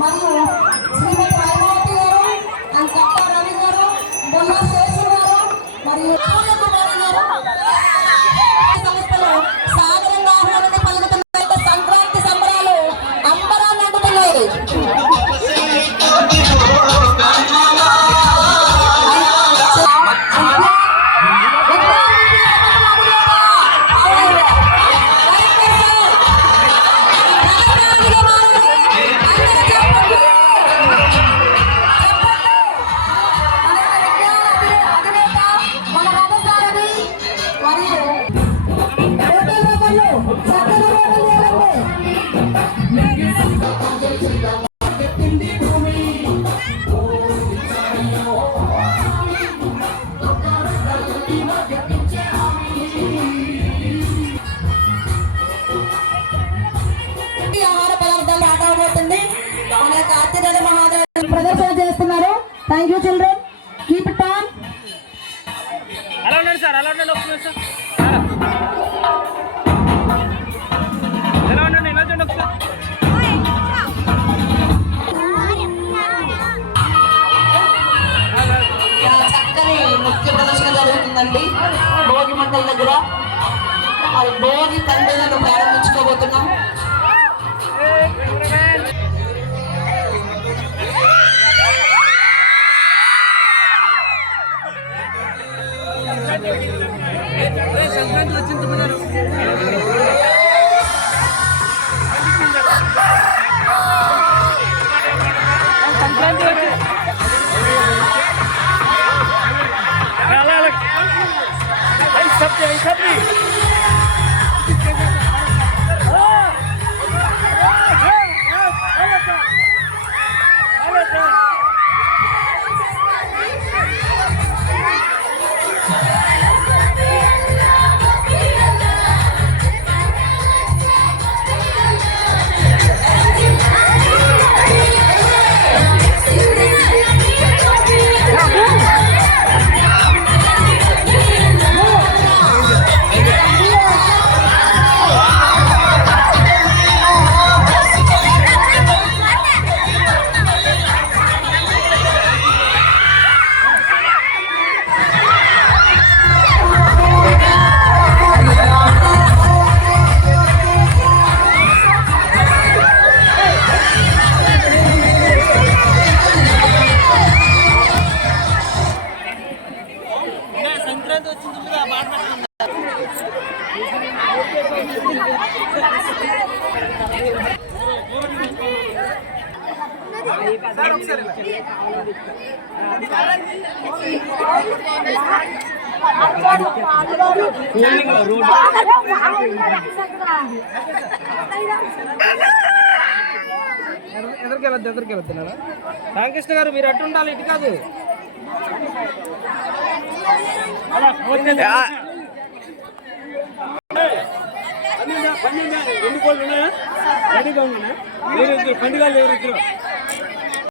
మరియు శ్రీమతి వైభవతి గారు అండ్ కట్ట రవి గారు, బొల్ల శేషు గారు మరియు సూర్యకుమారి గారు సంస్థలో సాగరంగా ఆహ్వానాన్ని పలుకుతున్న సంక్రాంతి సంబరాలు అంబరాన్ని అంటున్నాయి. ప్రదర్శన చేస్తున్నారు. Thank you children, keep it on. అలా ఉండండి సార్, అలా ఉండండి. ఒకసారి సార్ ఎలా ఉండండి, ఇలా చూడండి ఒకసారి. చక్కని నృత్య ప్రదర్శన జరుగుతుందండి భోగి మంటల దగ్గర. మరి భోగి పండుగను ప్రారంభించుకోబోతున్నాం. సంక్రాంతి వచ్చింది సంక్రాంతి వచ్చి సబ్జీ ఎదురుకెళ్ళొద్దు. రామకృష్ణ గారు మీరు అట్టు ఉండాలి, ఇటు కాదు. ఎన్ని కోళ్ళు ఉన్నాయా? రెడీగా ఉన్నాయా? మీరు పండుగలు ఎవరు